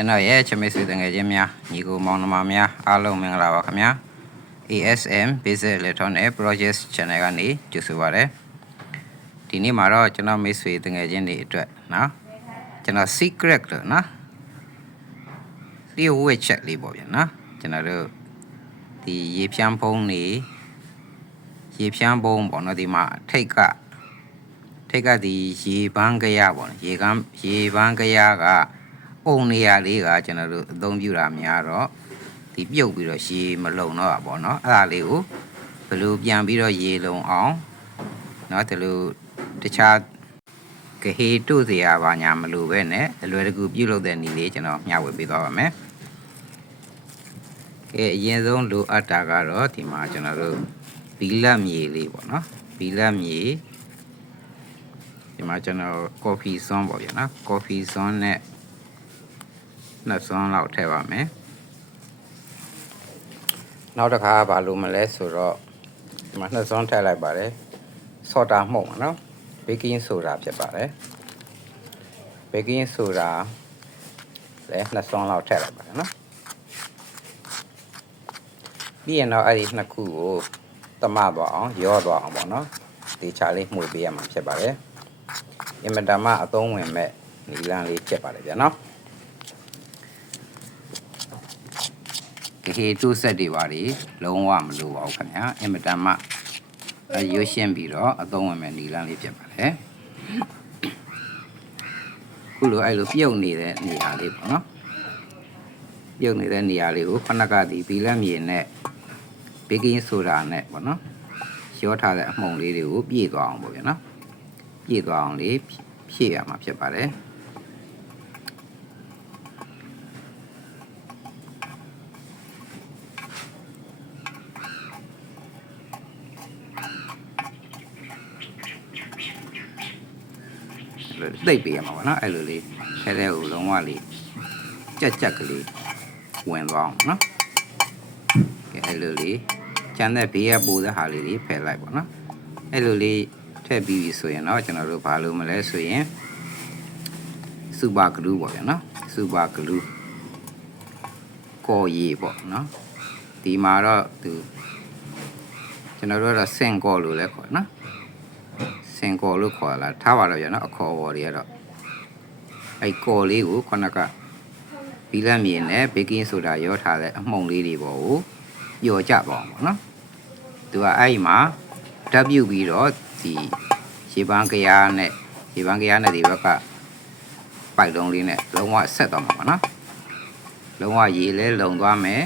ကျွန်တော်ရဲ့ချမိတ်ဆွေတငယ်ချင်းများညီကိုမောင်နှမများအားလုံးမင်္ဂလာပါခင်ဗျာ ASM Basic Electronic Project Channel ကနေကြိုဆိုပါရစေဒီနေ့မှာတော့ကျွန်တော်မိတ်ဆွေတငယ်ချင်းတွေအတွက်နော်ကျွန်တော် secret လို့နော် leo wet check လေးပေါ့ဗျာနော်ကျွန်တော်တို့ဒီရေဖြန်းဖုံးနေရေဖြန်းဖုံးပေါ့နော်ဒီမှာထိတ်ကထိတ်ကဒီရေပန်းကြရပေါ့နော်ရေကန်းရေပန်းကြရက ပုံနေရာလေးကကျွန်တော်တို့အသုံးပြုတာများတော့ဒီပြုတ်ပြီးတော့ရေမလုံတော့ပါဘောเนาะအဲ့ဒါလေးကိုဘယ်လိုပြန်ပြီးတော့ရေလုံအောင်เนาะဒီလိုတခြားကဟေတို့စရာပါညာမလိုပဲနဲ့အလွယ်တကူပြုတ်လုပ်တဲ့နည်းလေးကျွန်တော်မျှဝေပေးသွားပါမယ်ကဲအရင်ဆုံးလိုအပ်တာကတော့ဒီမှာကျွန်တော်တို့ဘီလက်မြေလေးပေါ့เนาะဘီလက်မြေဒီမှာကျွန်တော်ကော်ဖီဆွန်းပေါ့ဗျာနော်ကော်ဖီဆွန်းနဲ့ နှစ်စွန်းလောက်ထည့်ပါမယ်နောက်တစ်ခါဘာလို့မလဲဆိုတော့ဒီမှာနှစ်စွန်းထည့်လိုက်ပါတယ်ဆော့တာမှုန့်ပါနော်ဘေကင်းဆိုတာဖြစ်ပါတယ်ဘေကင်းဆိုတာလည်းနှစ်စွန်းလောက်ထည့်လိုက်ပါတယ်နော်ပြီးရင်တော့အဲ့ဒီနှစ်ခုကိုတမသွားအောင်ရောသွားအောင်ပေါ့နော်ဒီချာလေးမှုပေးရမှာဖြစ်ပါတယ်အင်မတန်မှအသုံးဝင်မဲ့နီလန်းလေးဖြစ်ပါတယ်ဗျာနော် ဒီဟေတုဆက်တွေပါလေလုံးဝမလိုပါဘူးခင်ဗျာအင်မတန်မှအရွှေရှင်းပြီးတော့အသုံးဝင်မဲ့နီလန်းလေးဖြစ်ပါတယ်ခုလိုအဲ့လိုပြုတ်နေတဲ့နေရာလေးပေါ့နော်ပြုတ်နေတဲ့နေရာလေးကိုခဏကဒီဘီလက်မြေနဲ့ဘေကင်းဆိုဒါနဲ့ပေါ့နော်ရောထားတဲ့အမှုန်လေးတွေကိုပြည့်သွားအောင်ပေါ့ဗျာနော်ပြည့်သွားအောင်လေးဖြည့်ရမှာဖြစ်ပါတယ် သိပ်ပေးရမှာပါနော်အဲ့လိုလေးထဲထဲကိုလုံးဝလေးကြက်ကြက်ကလေးဝင်သွားအောင်နော်ကဲအဲ့လိုလေးကျန်တဲ့ဘေးကပိုတဲ့ဟာလေးတွေဖယ်လိုက်ပါနော်အဲ့လိုလေးထည့်ပြီးပြီဆိုရင်တော့ကျွန်တော်တို့ဘာလို့မလဲဆိုရင်စူပါဂလူးပေါ့ဗျာနော်စူပါဂလူးကော်ရီပေါ့နော်ဒီမှာတော့သူကျွန်တော်တို့ကတော့စင်ကော်လို့လည်းခေါ်နော် စင်ကော်လို့ခေါ်လာထားပါတော့ဗျာနော်အခေါ်ဝေါ်တွေကတော့အဲ့ကော်လေးကိုခုနကဘီလက်မြေနဲ့ဘေကင်းဆိုဒါရောထားတဲ့အမှုန်လေးတွေပေါ်ကိုပျော်ကြပါအောင်ပေါ့နော်သူကအဲ့ဒီမှာဓာတ်ပြုတ်ပြီးတော့ဒီရေပန်းကရားနဲ့ရေပန်းကရားနဲ့ဒီဘက်ကပိုက်လုံးလေးနဲ့လုံးဝဆက်သွားမှာပေါ့နော်လုံးဝရေလဲလုံသွားမယ်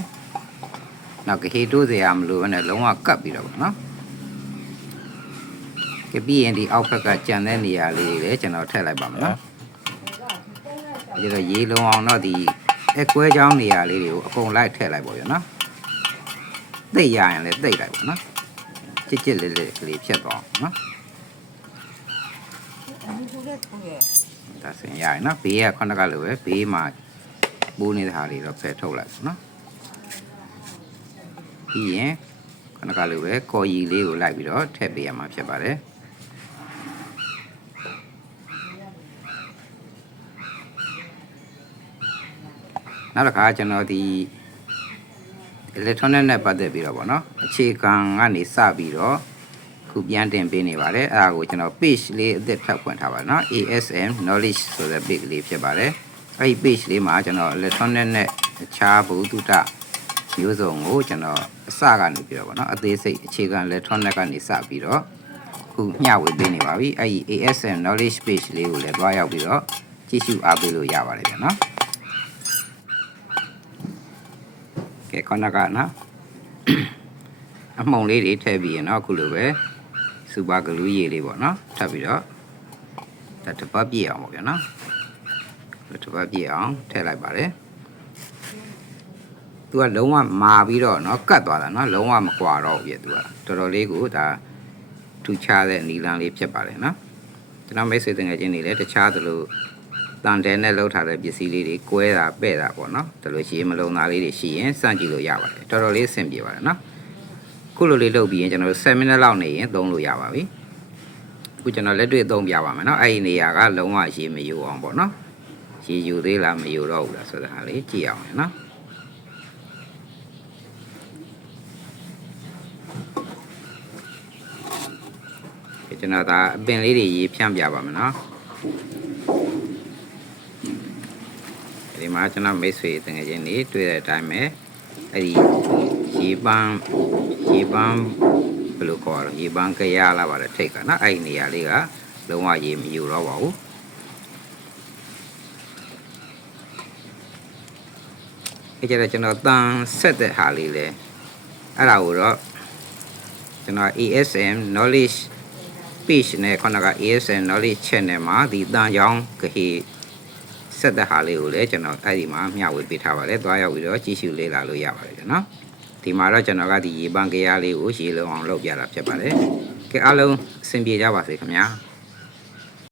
နောက်ကဟေတိုးစရာမလိုဘဲနဲ့လုံးဝကတ်ပြီးတော့ပေါ့နော် ကပြီးရင်ဒီအောက်ဘက်ကကြံတဲ့နေရာလေးလည်းကျွန်တော်ထည့်လိုက်ပါမလားဒီတော့ရေလုံအောင်တော့ဒီအကွဲချောင်းနေရာလေးတွေကိုအကုန်လိုက်ထည့်လိုက်ပါရောနော်သိရရင်လည်းသိလိုက်ပါနော်ကြစ်ကြစ်လေးလေးကလေးဖြတ်သွားနော်ဒါစင်ရရင်နော်ဘေးကခဏကလိုပဲဘေးမှာပူးနေတဲ့ဟာတွေတော့ဖယ်ထုတ်လိုက်နော်ပြီးရင်ခဏကလိုပဲကော်ရီလေးကိုလိုက်ပြီးတော့ထည့်ပေးရမှာဖြစ်ပါတယ် နောက်တစ်ခါကျွန်တော်ဒီ electronic နဲ့ပတ်သက်ပြီးတော့ဗောနော်အခြေခံကနေစပြီးတော့ခုပြန်တင်ပေးနေပါတယ်အဲ့ဒါကိုကျွန်တော် page လေးအသစ်ထပ်ဖွင့်ထားပါနော် ASM knowledge ဆိုတဲ့ page လေးဖြစ်ပါတယ်အဲ့ဒီ page လေးမှာကျွန်တော် electronic နဲ့အခြားဘုသူတမျိုးစုံကိုကျွန်တော်အစကနေပြီးတော့ဗောနော်အသေးစိတ်အခြေခံ electronic ကနေစပြီးတော့ခုမျှဝေပေးနေပါပြီအဲ့ဒီ ASM knowledge page လေးကိုလည်းတွားရောက်ပြီးတော့ကြည့်ရှုအားပေးလို့ရပါတယ်ဗျာနော် ကဲခုနကနော် အမှုံလေးတွေထည့်ပြီးရင်တော့အခုလိုပဲစူပါဂလူးရည်လေးပေါ့နော်ထပ်ပြီးတော့ဒါတစ်ပတ်ပြည့်အောင်ပေါ့ဗျာနော်ဒါတစ်ပတ်ပြည့်အောင်ထည့်လိုက်ပါတယ်သူကလုံးဝမာပြီးတော့เนาะကတ်သွားတာเนาะလုံးဝမကွာတော့ဘူးပြသူကတော်တော်လေးကိုဒါထူခြားတဲ့နီလန်းလေးဖြစ်ပါတယ်เนาะကျွန်တော်မိတ်ဆွေတငယ်ချင်းတွေလည်းတခြားသလို တန်တဲနဲ့လှုပ်ထားတဲ့ပစ္စည်းလေးတွေကွဲတာပဲ့တာပေါ့နော်ဒါလိုရှိရင်မလုံသားလေးတွေရှိရင်စန့်ကြည့်လို့ရပါတယ်တော်တော်လေးအဆင်ပြေပါတယ်နော်ခုလိုလေးလုပ်ပြီးရင်ကျွန်တော်တို့7မိနစ်လောက်နေရင်သုံးလို့ရပါပြီအခုကျွန်တော်လက်တွေ့သုံးပြပါမယ်နော်အဲ့ဒီနေရာကလုံးဝရေမယိုအောင်ပေါ့နော်ရေယူသေးလားမယူတော့ဘူးလားဆိုတာဟာလေးကြည့်အောင်နော်ဒီကျွန်တော်ဒါအပင်လေးတွေရေးဖြန့်ပြပါမယ်နော် ဒီမှာကျွန်တော်မိတ်ဆွေတငယ်ချင်းတွေတွေ့တဲ့အတိုင်းပဲအဲ့ဒီရေပန်းရေပန်းဘယ်လိုခေါ်ရလဲရေပန်းကြရလာပါလေထိတ်ကနော်အဲ့ဒီနေရာလေးကလုံးဝရေမယူတော့ပါဘူးအဲ့ကျတော့ကျွန်တော်တန်ဆက်တဲ့ဟာလေးလေအဲ့ဒါကိုတော့ကျွန်တော် ASM knowledge page နဲ့ခုနက ASM knowledge channel မှာဒီတန်ရောင်းကဟေ ဆက်တဲ့ဟာလေးကိုလည်းကျွန်တော်အဲ့ဒီမှာမျှဝေပေးထားပါတယ်သွားရောက်ပြီးတော့ကြည့်ရှုလေ့လာလို့ရပါတယ်ကျွန်တော်ဒီမှာတော့ကျွန်တော်ကဒီရေပန်းကြရလေးကိုရေလုံအောင်လုပ်ပြတာဖြစ်ပါတယ်ကဲအားလုံးအဆင်ပြေကြပါစေခင်ဗျာ